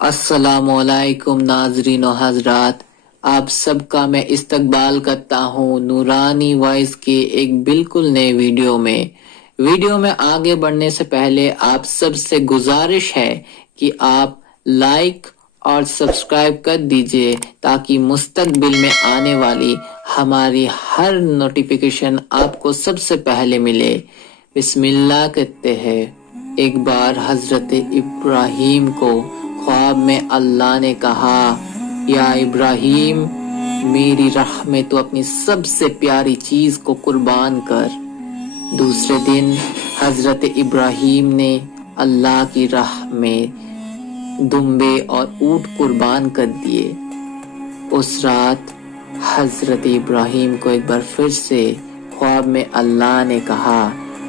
अस्सलामुअलैकुम नाज़रीन व हज़रात, आप सबका मैं इस्तकबाल करता हूँ नूरानी वॉइस के एक बिल्कुल नए वीडियो में। वीडियो में आगे बढ़ने से पहले आप सबसे गुजारिश है कि आप लाइक और सब्सक्राइब कर दीजिए ताकि मुस्तकबिल में आने वाली हमारी हर नोटिफिकेशन आपको सबसे पहले मिले। बिस्मिल्लाह कहते हैं। एक बार हजरत इब्राहिम को ख्वाब में अल्लाह ने कहा, या इब्राहिम, मेरी राह में तो अपनी सबसे प्यारी चीज को कुर्बान कर। दूसरे दिन हजरत इब्राहिम ने अल्लाह की राह में दुम्बे और ऊंट कुर्बान कर दिए। उस रात हजरत इब्राहिम को एक बार फिर से ख्वाब में अल्लाह ने कहा,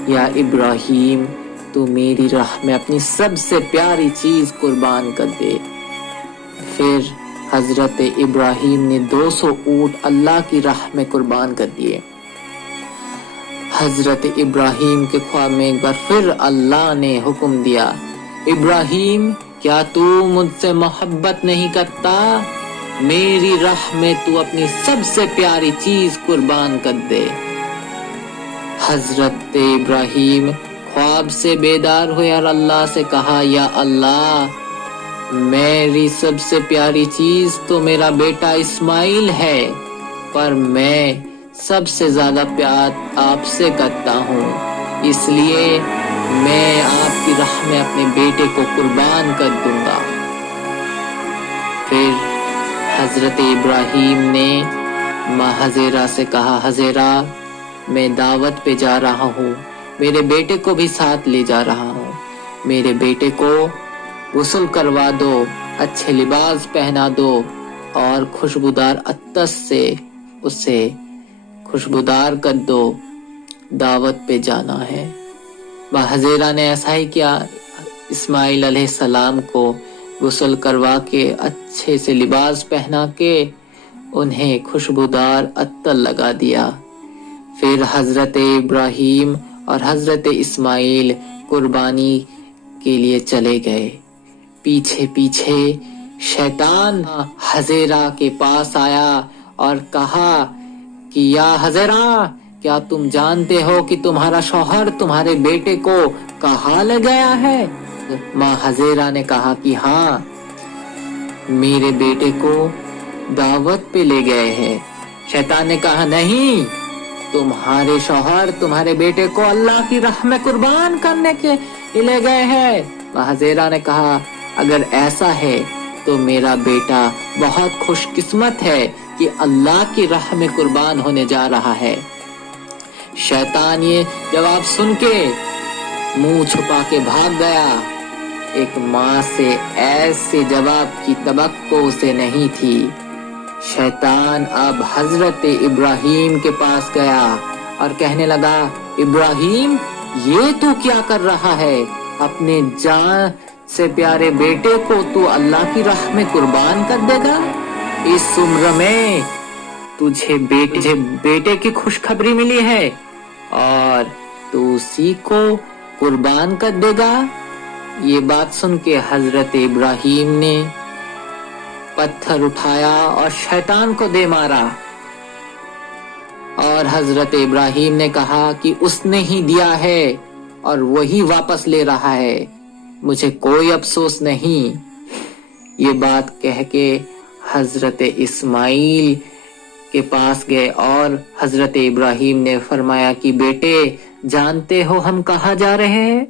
या इब्राहिम, तू मेरी राह में अपनी सबसे प्यारी चीज कुर्बान कर दे। फिर हजरत इब्राहिम ने 200 ऊंट अल्लाह की राह में कुर्बान कर दिए। हजरत इब्राहिम के ख्वाब में एक बार फिर अल्लाह ने हुक्म दिया, इब्राहिम, क्या तू मुझसे मोहब्बत नहीं करता? मेरी राह में तू अपनी सबसे प्यारी चीज कुर्बान कर दे। हजरत इब्राहिम ख्वाब से बेदार हुए और अल्लाह से कहा, या अल्लाह, मेरी सबसे प्यारी चीज तो मेरा बेटा इस्माइल है, पर मैं सबसे ज्यादा प्यार आपसे करता हूँ, इसलिए मैं आपकी राह में अपने बेटे को कुर्बान कर दूंगा। फिर हजरत इब्राहिम ने माँ हजेरा से कहा, हजेरा, मैं दावत पे जा रहा हूँ, मेरे बेटे को भी साथ ले जा रहा हूँ। मेरे बेटे को गुस्ल करवा दो, अच्छे लिबास पहना दो और खुशबूदार अत्तस से उसे खुशबूदार कर दो। दावत पे जाना है। हज़ेरा ने ऐसा ही किया। इस्माइल अलैहिस्सलाम को गुस्ल करवा के अच्छे से लिबास पहना के उन्हें खुशबूदार अत्तर लगा दिया। फिर हजरत इब्राहिम और हजरत इस्माइल कुर्बानी के लिए चले गए। पीछे पीछे शैतान हजेरा के पास आया और कहा कि या हजेरा, क्या तुम जानते हो कि तुम्हारा शौहर तुम्हारे बेटे को कहाँ ले गया है? माँ हजेरा ने कहा कि हाँ, मेरे बेटे को दावत पे ले गए हैं। शैतान ने कहा, नहीं, तुम्हारे शौहर तुम्हारे बेटे को अल्लाह की राह में कुर्बान करने के ले गए हैं। हज़ेरा ने कहा, अगर ऐसा है तो मेरा बेटा बहुत खुशकिस्मत है कि अल्लाह की राह में कुर्बान होने जा रहा है। शैतान ये जवाब सुन के मुंह छुपा के भाग गया। एक माँ से ऐसे जवाब की तवक्को उसे नहीं थी। शैतान अब हजरत इब्राहिम के पास गया और कहने लगा, इब्राहिम, ये तू क्या कर रहा है? अपने जान से प्यारे बेटे को तू अल्लाह की राह में कुर्बान कर देगा? इस उम्र में तुझे बेटे की खुशखबरी मिली है और तू उसी को कुर्बान कर देगा? ये बात सुन के हजरत इब्राहिम ने पत्थर उठाया और शैतान को दे मारा। और हजरत इब्राहिम ने कहा कि उसने ही दिया है और वही वापस ले रहा है, मुझे कोई अफसोस नहीं। ये बात कह के हजरत इस्माइल के पास गए और हजरत इब्राहिम ने फरमाया कि बेटे, जानते हो हम कहाँ जा रहे हैं?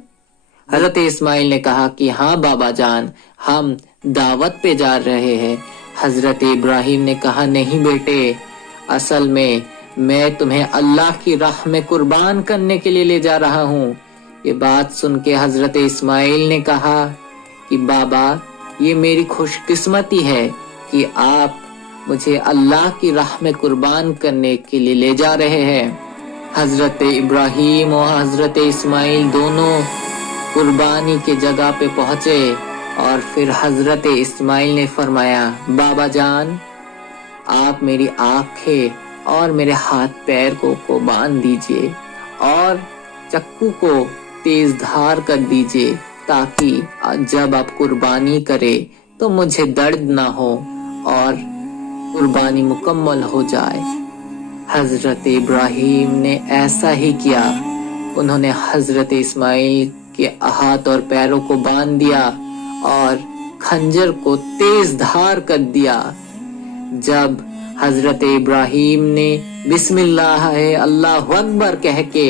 हजरत इस्माइल ने कहा कि हाँ बाबा जान, हम दावत पे जा रहे हैं। हजरत इब्राहिम ने कहा, नहीं बेटे, असल में मैं तुम्हें अल्लाह की राह में कुर्बान करने के लिए ले जा रहा हूँ। ये बात सुन के हजरत इस्माइल ने कहा कि बाबा, ये मेरी खुशकिस्मती है कि आप मुझे अल्लाह की राह में कुर्बान करने के लिए ले जा रहे हैं। हजरत इब्राहिम और हजरत इस्माइल दोनों कुर्बानी के जगह पे पहुंचे और फिर हजरत इस्माइल ने फरमाया, बाबा जान, आप मेरी आंखें और मेरे हाथ पैर को बांध दीजिए और चक्कू को तेज धार कर दीजिए ताकि जब आप कुर्बानी करें तो मुझे दर्द ना हो और कुर्बानी मुकम्मल हो जाए। हजरत इब्राहिम ने ऐसा ही किया। उन्होंने हजरत इस्माइल के हाथ और पैरों को बांध दिया और खंजर को तेज धार कर दिया। जब हजरत इब्राहिम ने बिस्मिल्लाह अल्लाहु अकबर कह के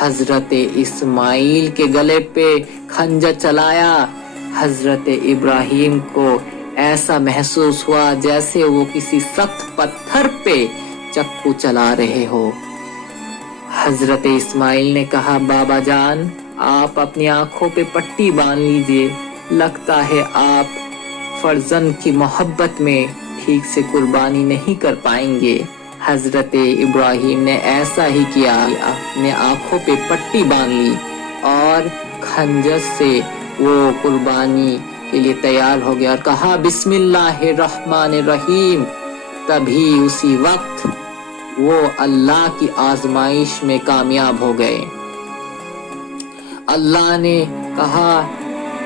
हजरत इस्माइल के गले पे खंजर चलाया, हजरत इब्राहिम को ऐसा महसूस हुआ जैसे वो किसी सख्त पत्थर पे चक्कू चला रहे हो। हजरत इस्माइल ने कहा, बाबा जान आप अपनी आंखों पे पट्टी बांध लीजिए, लगता है आप फर्जंद की मोहब्बत में ठीक से कुर्बानी नहीं कर पाएंगे। हजरत इब्राहिम ने ऐसा ही किया, अपने आंखों पे पट्टी बांध ली और खंजर से वो कुर्बानी के लिए तैयार हो गया और कहा बिस्मिल्लाहिर्रहमानिर्रहीम। तभी उसी वक्त वो अल्लाह की आजमाइश में कामयाब हो गए। अल्लाह ने कहा,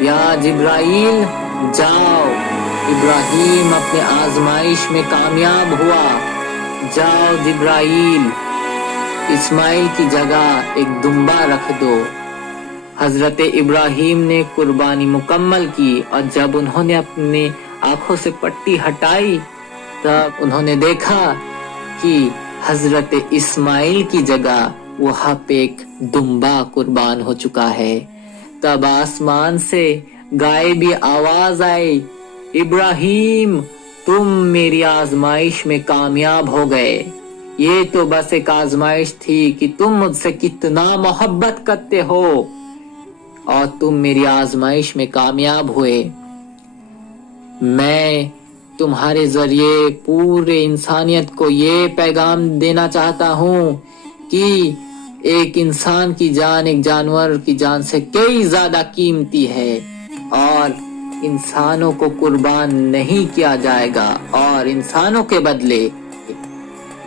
या जिब्राइल जाओ। इब्राहिम अपने आजमाइश में कामयाब हुआ। जाओ जिब्राइल, इस्माइल की जगह एक दुम्बा रख दो। हजरत इब्राहिम ने कुर्बानी मुकम्मल की और जब उन्होंने अपनी आंखों से पट्टी हटाई तब उन्होंने देखा कि हजरत इस्माइल की जगह वहां पे एक दुम्बा कुर्बान हो चुका है। तब आसमान से गायबी आवाज आई, इब्राहिम तुम मेरी आजमाइश में कामयाब हो गए। ये तो बस एक आजमाइश थी कि तुम मुझसे कितना मोहब्बत करते हो और तुम मेरी आजमाइश में कामयाब हुए। मैं तुम्हारे जरिए पूरे इंसानियत को ये पैगाम देना चाहता हूँ कि एक इंसान की जान एक जानवर की जान से कई ज्यादा कीमती है और इंसानों को कुर्बान नहीं किया जाएगा और इंसानों के बदले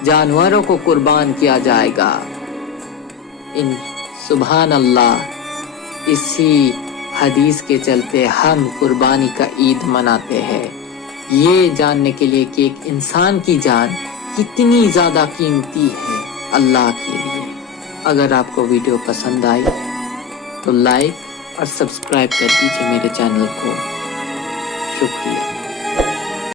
जानवरों को कुर्बान किया जाएगा। सुभान अल्लाह। इसी हदीस के चलते हम कुर्बानी का ईद मनाते हैं, ये जानने के लिए कि एक इंसान की जान कितनी ज्यादा कीमती है अल्लाह के लिए। अगर आपको वीडियो पसंद आई तो लाइक और सब्सक्राइब कर दीजिए मेरे चैनल को। शुक्रिया।